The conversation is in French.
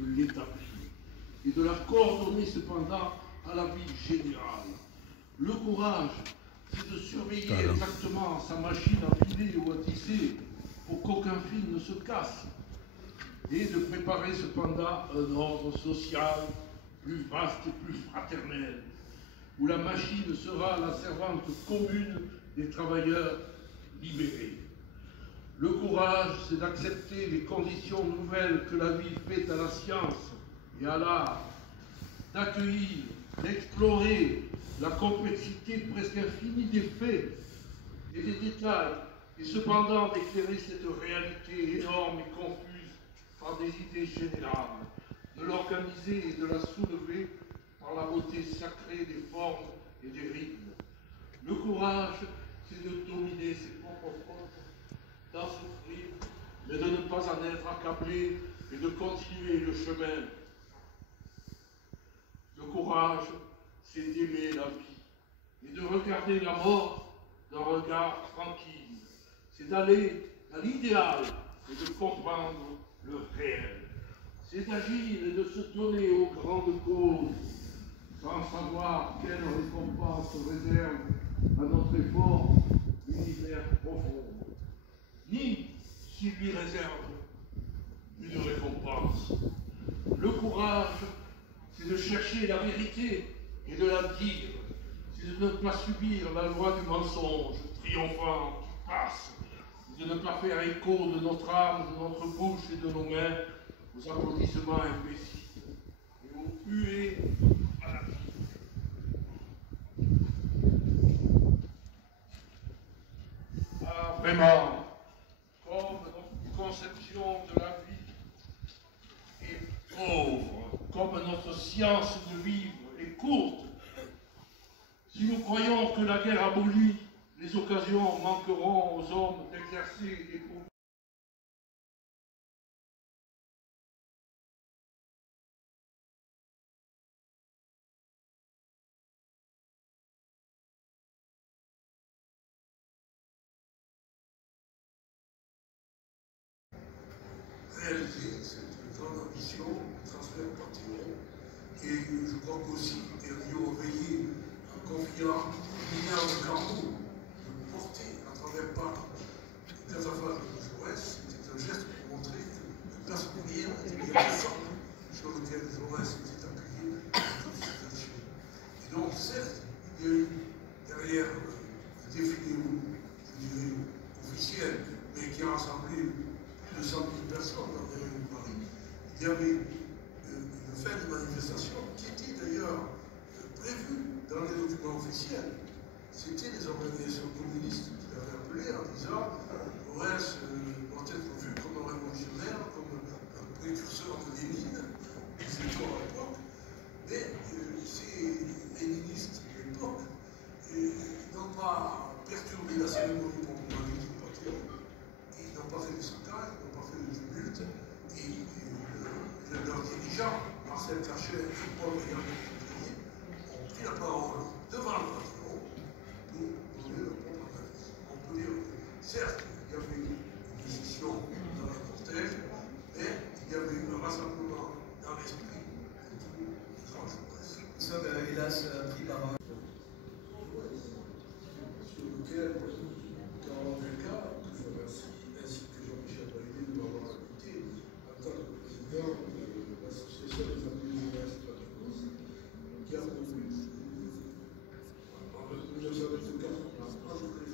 de l'établir et de la coordonner cependant à la vie générale. Le courage, c'est de surveiller exactement sa machine à filer ou à tisser pour qu'aucun fil ne se casse, et de préparer cependant un ordre social plus vaste et plus fraternel, où la machine sera la servante commune des travailleurs libérés. Le courage, c'est d'accepter les conditions nouvelles que la vie fait à la science et à l'art, d'accueillir, d'explorer la complexité presque infinie des faits et des détails, et cependant d'éclairer cette réalité énorme et confuse par des idées générales, de l'organiser et de la soulever par la beauté sacrée des formes et des rythmes. Le courage, c'est de dominer ses propres fautes, d'en souffrir, mais de ne pas en être accablé et de continuer le chemin. Le courage, c'est d'aimer la vie et de regarder la mort d'un regard tranquille. C'est d'aller à l'idéal et de comprendre le réel. C'est d'agir et de se donner aux grandes causes sans savoir quelle récompense réserve à notre effort l'univers profond, ni s'il lui réserve une récompense. Le courage, c'est de chercher la vérité et de la dire. C'est de ne pas subir la loi du mensonge triomphant qui passe. C'est de ne pas faire écho de notre âme, de notre bouche et de nos mains aux applaudissements imbéciles et aux huées à la vie. Ah, vraiment, comme notre conception de la vie est pauvre, comme notre science de vivre est courte, si nous croyons que la guerre abolie, les occasions manqueront aux hommes d'exercer des pouvoirs. Réaliser cette grande ambition, transfert au Panthéon, et je crois qu'aussi Herriot a veillé en confiant Minard de Cambon de porter à travers Paris le catafalque de Jaurès. C'était un geste pour montrer que la place ouvrière était bien le socle sur lequel Jaurès s'était appuyé dans toute cette action. Et donc, certes, il y a eu derrière le défilé, je dirais, officiel, mais qui a rassemblé 200 000 personnes dans les rues de Paris. Il y avait une fin de manifestation qui était d'ailleurs prévue dans les documents officiels. C'était les organisations communistes qui l'avaient appelé en disant Jaurès doit être vu comme un révolutionnaire, comme un précurseur de Lénine, des étoiles à l'époque, mais ces léninistes de l'époque n'ont pas perturbé la cérémonie pour du Panthéon. Ils n'ont pas fait de saccage, ils n'ont pas fait de tumulte, et leurs dirigeants, Marcel Cachet et Paul Regarde-Couturier, ont pris la parole devant le Panthéon pour donner leur propre avis. On peut dire que, certes, il y avait une décision dans le cortège, mais il y avait eu un rassemblement dans l'esprit de tous les grands Jaurès. Nous sommes hélas pris par sur lequel, dans le cas, que je remercie, ainsi que Jean-Michel Validé de m'avoir invité en tant que président de l'association des amis universitaires de Toulouse, qui a produit en 1924 entre les